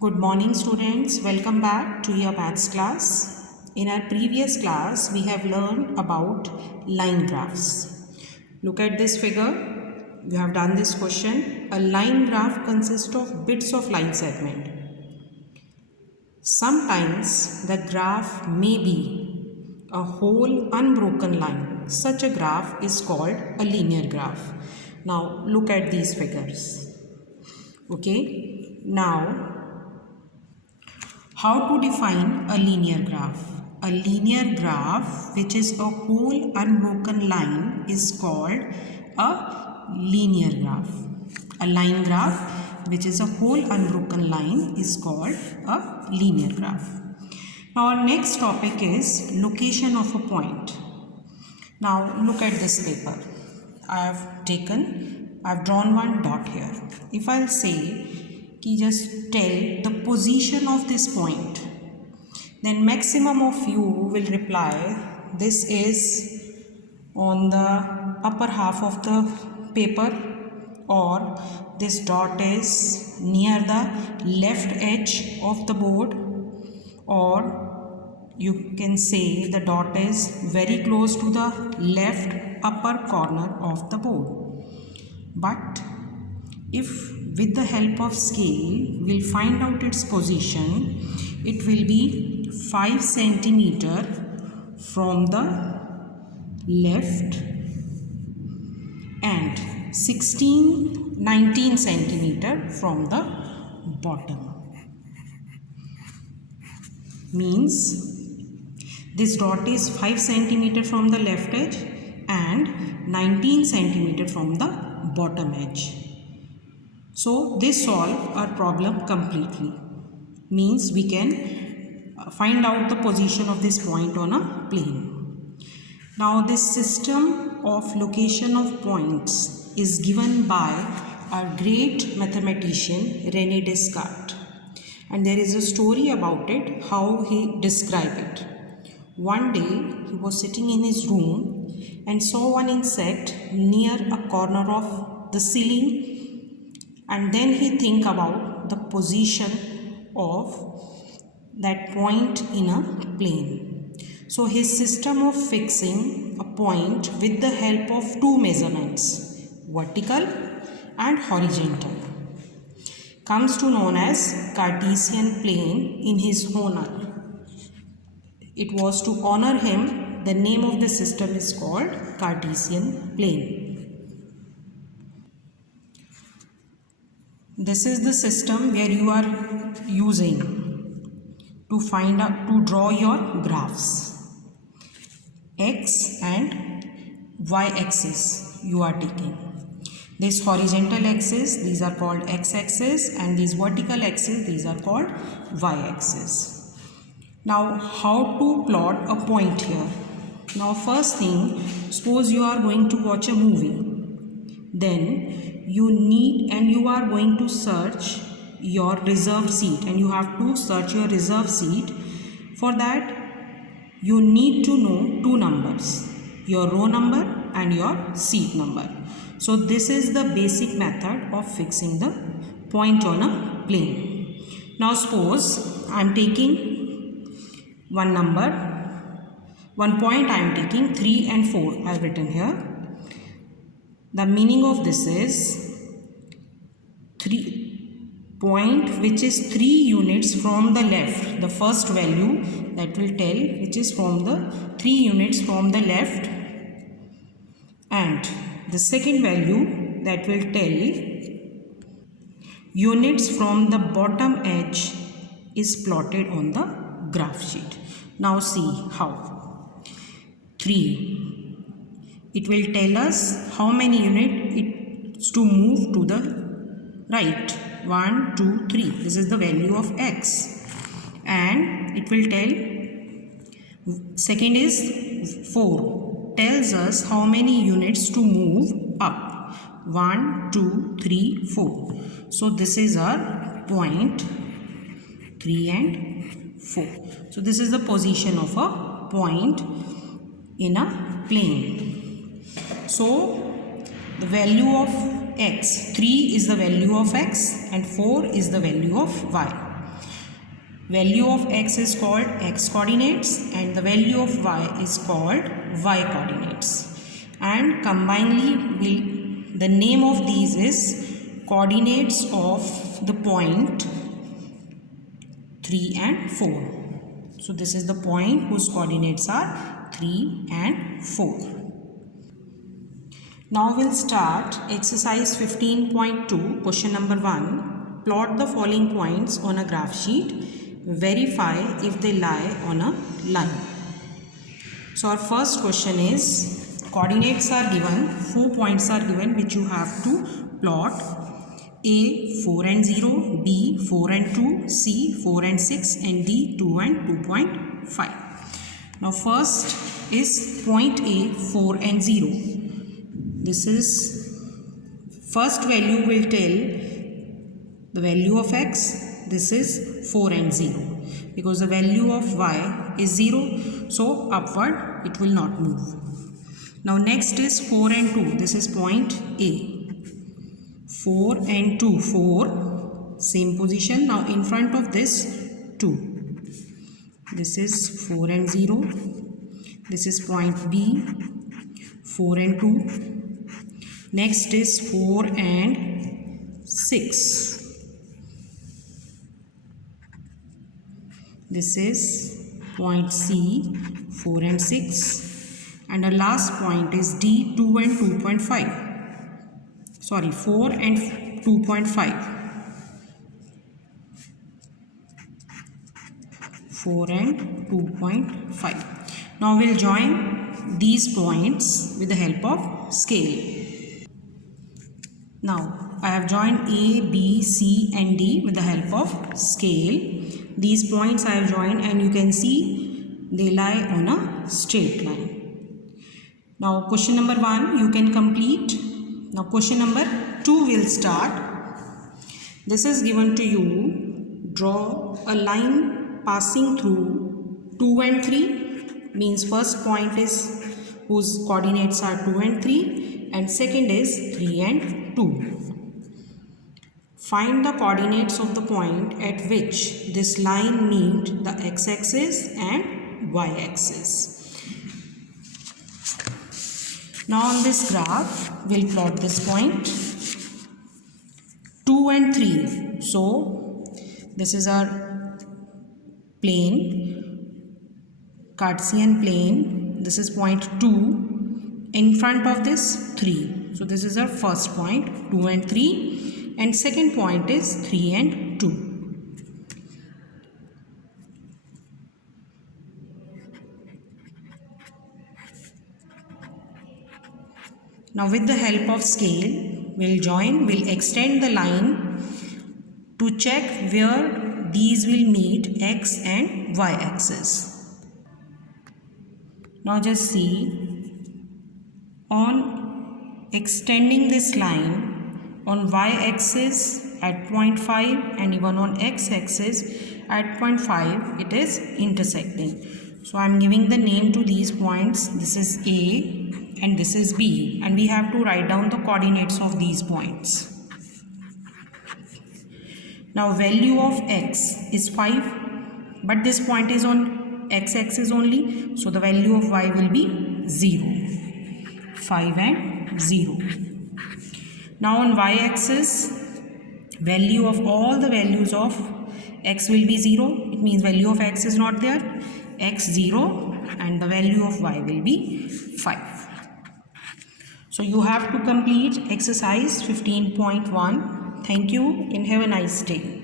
Good morning students, welcome back to your maths class. In our previous class, we have learned about line graphs. Look at this figure. We have done this question. A line graph consists of bits of line segment. Sometimes the graph may be a whole unbroken line. Such a graph is called a linear graph. Now look at these figures. Okay, now how to define a linear graph? A linear graph, which is a whole unbroken line, is called a linear graph. A line graph, which is a whole unbroken line, is called a linear graph. Now our next topic is location of a point. Now look at this paper. I've drawn one dot here. If I'll say just tell the position of this point, then maximum of you will reply this is on the upper half of the paper, or this dot is near the left edge of the board, or you can say the dot is very close to the left upper corner of the board. But if with the help of scale we'll find out its position, it will be 5 centimeter from the left and 19 centimeter from the bottom. Means this dot is 5 centimeter from the left edge and 19 centimeter from the bottom edge. So this solve our problem completely. Means we can find out the position of this point on a plane. Now this system of location of points is given by our great mathematician René Descartes. And there is a story about it, how he described it. One day he was sitting in his room and saw one insect near a corner of the ceiling. And then he think about the position of that point in a plane. So his system of fixing a point with the help of two measurements, vertical and horizontal, comes to known as Cartesian plane in his honor. It was to honor him, the name of the system is called Cartesian plane. This is the system where you are using to draw your graphs. X and Y axis you are taking. This horizontal axis, these are called X axis, and these vertical axis, these are called Y axis. Now how to plot a point here? Now first thing, suppose you are going to watch a movie. Then you are going to search your reserved seat, and you have to search your reserved seat. For that you need to know two numbers, your row number and your seat number. So this is the basic method of fixing the point on a plane. Now suppose I am taking one point, I am taking 3 and 4. I have written here. The meaning of this is 3 point which is 3 units from the left. The first value that will tell which is from the 3 units from the left, and the second value that will tell units from the bottom edge is plotted on the graph sheet. Now see how. 3. It will tell us how many units it's to move to the right. 1, 2, 3. This is the value of x. And it will tell, second is 4. Tells us how many units to move up. 1, 2, 3, 4. So this is our point 3 and 4. So this is the position of a point in a plane. So the value of x, 3 is the value of x and 4 is the value of y. value of x is called x coordinates and the value of y is called y coordinates, and combinedly the name of these is coordinates of the point 3 and 4. So this is the point whose coordinates are 3 and 4. Now we'll start exercise 15.2, question number 1. Plot the following points on a graph sheet. Verify if they lie on a line. So our first question is, coordinates are given, 4 points are given which you have to plot. A 4 and 0, B 4 and 2, C 4 and 6 and D 2 and 2.5. Now first is point A 4 and 0. This is first value will tell the value of x. This is 4 and 0 because the value of y is 0, so upward it will not move. Now next is 4 and 2. This is point A. 4 and 2, 4, same position. Now in front of this 2. This is 4 and 0. This is point B, 4 and 2. Next is 4 and 6. This is point C, 4 and 6. And the last point is D, 2 and 2.5. Sorry, 4 and 2.5. 4 and 2.5. Now we'll join these points with the help of scale. Now I have joined A, B, C and D with the help of scale. These points I have joined and you can see they lie on a straight line. Now question number 1 you can complete. Now question number 2 will start. This is given to you. Draw a line passing through 2 and 3. Means first point is whose coordinates are 2 and 3 and second is 3 and 2. Find the coordinates of the point at which this line meet the x-axis and y-axis. Now on this graph, we'll plot this point 2 and 3. So this is our plane, Cartesian plane. This is point 2. In front of this 3. So this is our first point 2 and 3 and second point is 3 and 2. Now with the help of scale, we'll extend the line to check where these will meet x and y axis. Now just see, on extending this line on y axis at 0.5 and even on x axis at 0.5 it is intersecting. So I am giving the name to these points. This is A and this is B and we have to write down the coordinates of these points. Now value of x is 5 but this point is on x-axis only, so the value of y will be 0. 5 and 0. Now on y-axis, value of all the values of x will be 0. It means value of x is not there. X 0 and the value of y will be 5. So you have to complete exercise 15.1. Thank you and have a nice day.